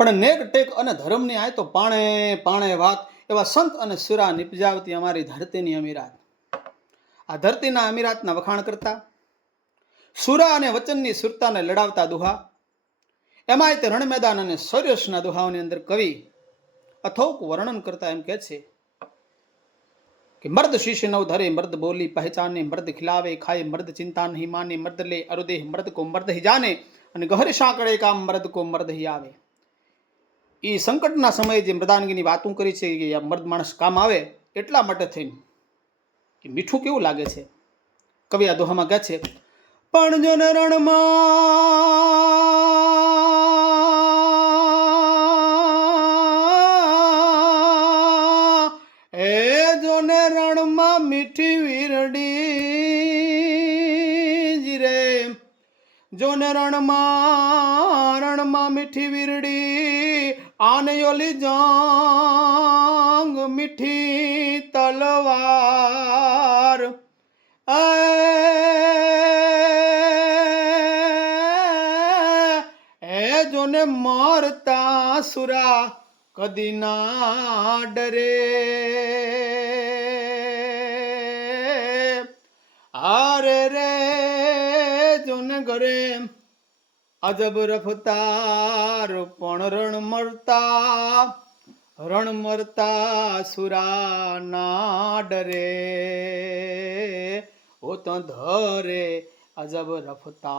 પણ નેક ટેક અને ધર્મની આય તો પાણે પાણે વાત એવા સંત અને સુરા નિપજાવતી અમારી ધરતીની અમીરાત. આ ધરતીના અમીરાતના વખાણ કરતા, સુરા અને વચનની સુરતાને લડાવતા દુહા, એમાંય તે રણ મેદાન અને સૌર્યસના દુહાઓની અંદર કવિ અથોક વર્ણન કરતા એમ કહે છે કે મર્દ શીશ નવ ધરે, મર્દ બોલી પહેચાને, મર્દ ખિલાવે ખાए, મર્દ ચિંતા નહીં માને, મર્દ લે અરુદેહ, મર્દ કો મર્દ હી જાને, અને ગહર સાંકળે કામ મર્દ કો મર્દ હી આવે. એ સંકટના સમયે જે મૃદાંગીની વાતો કરી છે કે મર્દ માણસ કામ આવે એટલા માટે થઈને કે મીઠું કેવું લાગે છે. કવિ આ દોહામાં કહે છે, પણ જો ને રણમાં એ જો ને રણમાં મીઠી વીરડી રે, જો ને રણમાં મીઠી વીરડી, આને ઓલી જંગ મીઠી તલવાર, એ જોને મરતા સુરા કદી ના ડરે. આરે રે જોને ઘરે અજબ રફતાર, પણ રણ મરતા સુરા ના ડરે, ઓ તો ધરે અજબ રફતાર.